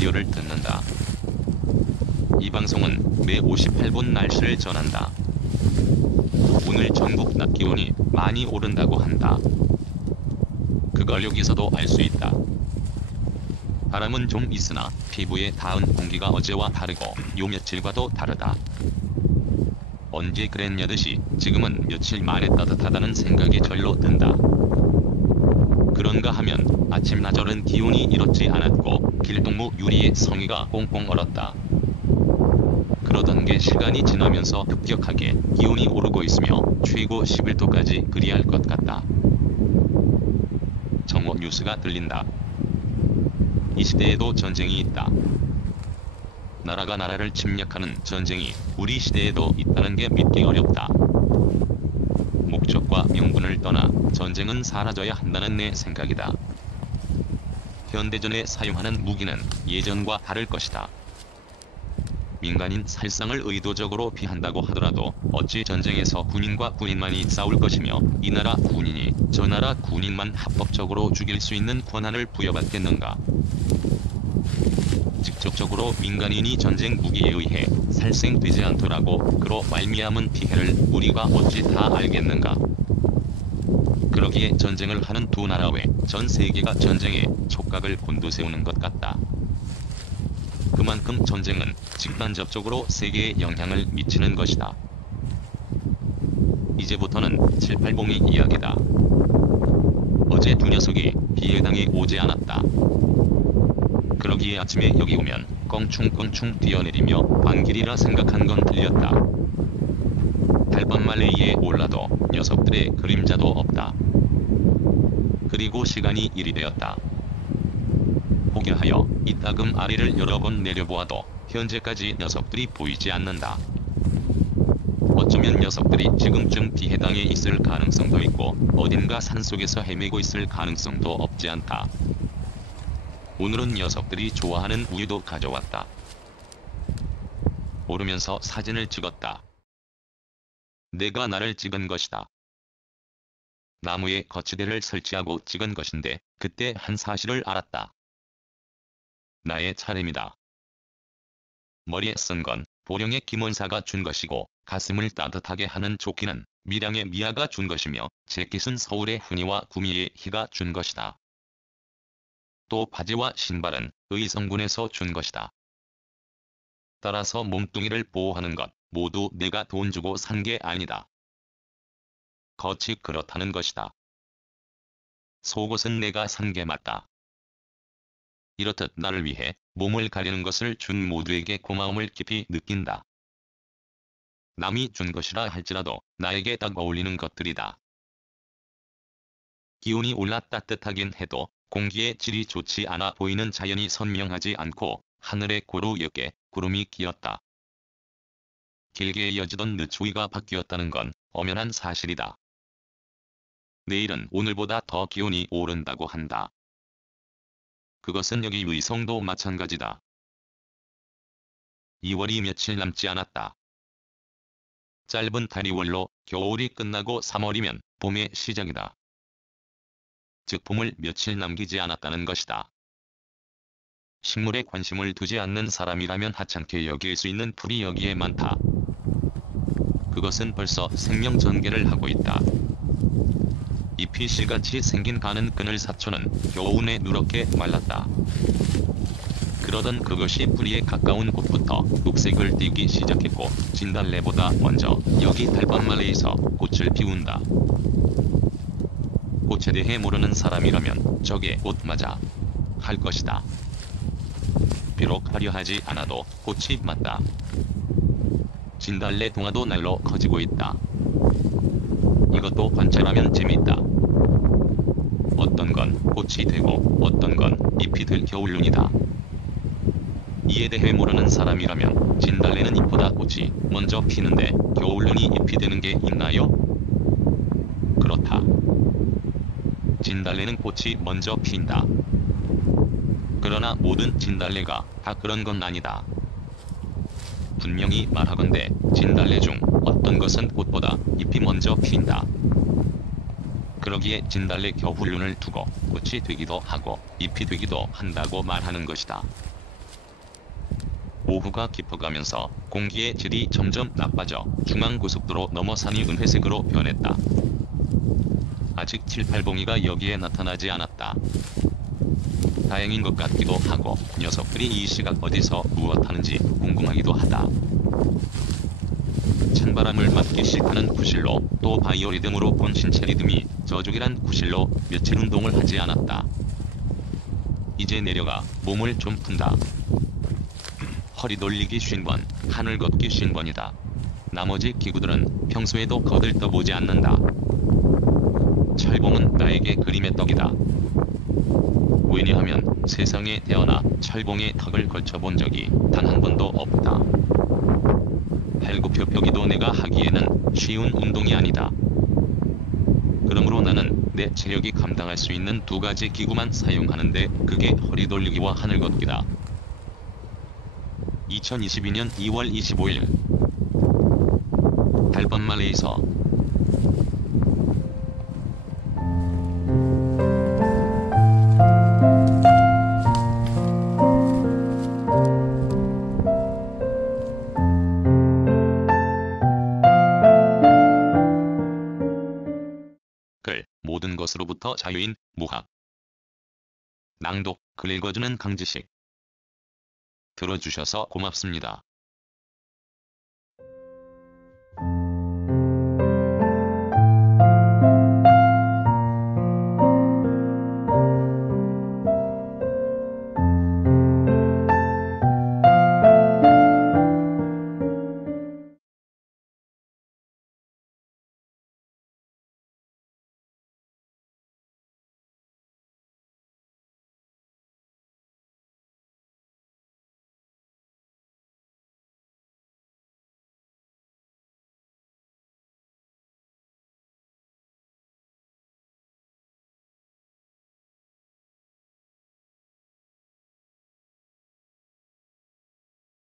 라디오를 듣는다. 이 방송은 매 58분 날씨를 전한다. 오늘 전국 낮 기온이 많이 오른다고 한다. 그걸 여기서도 알 수 있다. 바람은 좀 있으나 피부에 닿은 공기가 어제와 다르고 요 며칠과도 다르다. 언제 그랬냐듯이 지금은 며칠 만에 따뜻하다는 생각이 절로 든다. 그런가 하면 아침나절은 기온이 이렇지 않았고 길동무 유리의 성의가 꽁꽁 얼었다. 그러던 게 시간이 지나면서 급격하게 기온이 오르고 있으며 최고 11도까지 그리할 것 같다. 정오 뉴스가 들린다. 이 시대에도 전쟁이 있다. 나라가 나라를 침략하는 전쟁이 우리 시대에도 있다는 게 믿기 어렵다. 목적과 명분을 떠나 전쟁은 사라져야 한다는 내 생각이다. 현대전에 사용하는 무기는 예전과 다를 것이다. 민간인 살상을 의도적으로 피한다고 하더라도 어찌 전쟁에서 군인과 군인만이 싸울 것이며 이 나라 군인이 저 나라 군인만 합법적으로 죽일 수 있는 권한을 부여받겠는가. 직접적으로 민간인이 전쟁 무기에 의해 살생되지 않더라고 그로 말미암은 피해를 우리가 어찌 다 알겠는가. 그러기에 전쟁을 하는 두 나라 외 전 세계가 전쟁에 촉각을 곤두세우는 것 같다. 그만큼 전쟁은 직간접적으로 세계에 영향을 미치는 것이다. 이제부터는 7, 8봉이 이야기다. 어제 두 녀석이 비해당에 오지 않았다. 그러기에 아침에 여기 오면 껑충껑충 뛰어내리며 반길이라 생각한 건 틀렸다. 달밤말레이에 올라도 녀석들의 그림자도 없다. 그리고 시간이 일이 되었다. 혹여하여 이따금 아래를 여러 번 내려보아도 현재까지 녀석들이 보이지 않는다. 어쩌면 녀석들이 지금쯤 비해당에 있을 가능성도 있고 어딘가 산속에서 헤매고 있을 가능성도 없지 않다. 오늘은 녀석들이 좋아하는 우유도 가져왔다. 오르면서 사진을 찍었다. 내가 나를 찍은 것이다. 나무에 거치대를 설치하고 찍은 것인데 그때 한 사실을 알았다. 나의 차례입니다. 머리에 쓴 건 보령의 김원사가 준 것이고 가슴을 따뜻하게 하는 조끼는 밀양의 미아가 준 것이며 재킷은 서울의 훈이와 구미의 희가 준 것이다. 또 바지와 신발은 의성군에서 준 것이다. 따라서 몸뚱이를 보호하는 것 모두 내가 돈 주고 산 게 아니다. 거치 그렇다는 것이다. 속옷은 내가 산 게 맞다. 이렇듯 나를 위해 몸을 가리는 것을 준 모두에게 고마움을 깊이 느낀다. 남이 준 것이라 할지라도 나에게 딱 어울리는 것들이다. 기온이 올라 따뜻하긴 해도 공기의 질이 좋지 않아 보이는 자연이 선명하지 않고 하늘에 고루엽게 구름이 끼었다. 길게 이어지던 늦추위가 바뀌었다는 건 엄연한 사실이다. 내일은 오늘보다 더 기온이 오른다고 한다. 그것은 여기 의성도 마찬가지다. 2월이 며칠 남지 않았다. 짧은 다리월로 겨울이 끝나고 3월이면 봄의 시작이다. 즉 봄을 며칠 남기지 않았다는 것이다. 식물에 관심을 두지 않는 사람이라면 하찮게 여길 수 있는 풀이 여기에 많다. 그것은 벌써 생명 전개를 하고 있다. 잎이 실같이 생긴 가는 그늘 사초는 겨우내 누렇게 말랐다. 그러던 그것이 뿌리에 가까운 곳부터 녹색을 띠기 시작했고 진달래보다 먼저 여기 달밤말레에서 꽃을 피운다. 꽃에 대해 모르는 사람이라면 저게 꽃 맞아 할 것이다. 비록 하려 하지 않아도 꽃이 맞다. 진달래 동화도 날로 커지고 있다. 이것도 관찰하면 재밌다. 어떤 건 꽃이 되고 어떤 건 잎이 될 겨울눈이다. 이에 대해 모르는 사람이라면 진달래는 잎보다 꽃이 먼저 피는데 겨울눈이 잎이 되는 게 있나요? 그렇다. 진달래는 꽃이 먼저 핀다. 그러나 모든 진달래가 다 그런 건 아니다. 분명히 말하건대 진달래 중 어떤 것은 꽃보다 잎이 먼저 핀다. 그러기에 진달래 겨울눈을 두고 꽃이 되기도 하고 잎이 되기도 한다고 말하는 것이다. 오후가 깊어가면서 공기의 질이 점점 나빠져 중앙고속도로 너머 산이 은회색으로 변했다. 아직 780이가 여기에 나타나지 않았다. 다행인 것 같기도 하고 녀석들이 이 시각 어디서 무엇하는지 궁금하기도 하다. 찬바람을 맞기 싫다는 구실로 또 바이오리듬으로 본 신체 리듬이 저족이란 구실로 며칠 운동을 하지 않았다. 이제 내려가 몸을 좀 푼다. 허리 돌리기 50번, 하늘 걷기 50번이다. 나머지 기구들은 평소에도 거들떠보지 않는다. 철봉은 나에게 그림의 떡이다. 왜냐하면 세상에 태어나 철봉에 턱을 걸쳐본 적이 단 한 번도 없다. 팔굽혀펴기도 내가 하기에는 쉬운 운동이 아니다. 그러므로 나는 내 체력이 감당할 수 있는 두 가지 기구만 사용하는데 그게 허리 돌리기와 하늘 걷기다. 2022년 2월 25일 달밤말레이서 글, 모든 것으로부터 자유인 무학. 낭독, 글 읽어주는 강지식. 들어주셔서 고맙습니다.